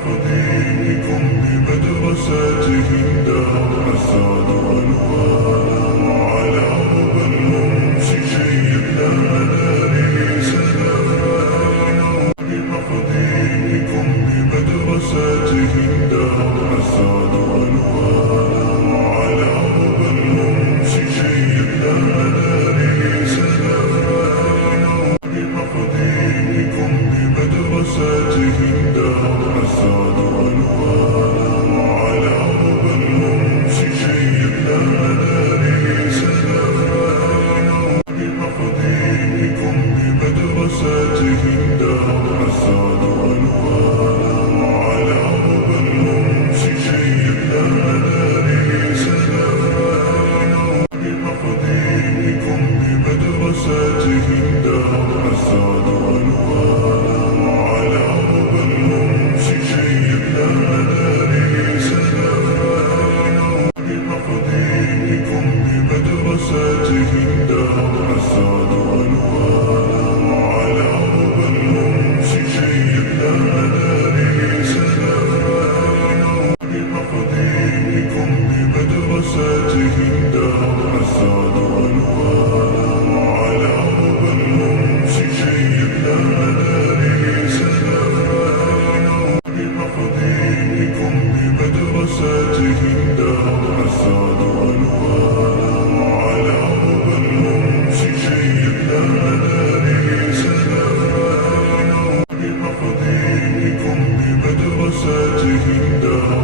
بمفاتيحكم بمدرساتهم دار السعد والوان على ربى الأنس شيدنا مناره سلام بمفاتيحكم بمدرساتهم دار السعد والوان على ربى الأنس شيدنا مناره سلام بمفاتيحكم بمدرساتهم دار السعد والوان على ربى الأنس شيدنا مناره سلام بمفاتيحكم بمدرساتهم دار السعد والوان على ربى الأنس شيدنا مناره سلام بمفاتيحكم بمدرساتهم دار السعد والوان على ربى الأنس شيدنا مناره سلام بمفاتيحكم بمدرساتهم دار السعد والوان على ربى الأنس شيدنا مناره سلام بمفاتيحكم بمدرساتهم دار السعد والوان على ربى الأنس شيدنا مناره سلام بمفاتيحكم بمدرساتهم دار السعد والوان على ربى الأنس شيدنا مناره سلام بمفاتيحكم بمدرساتهم دار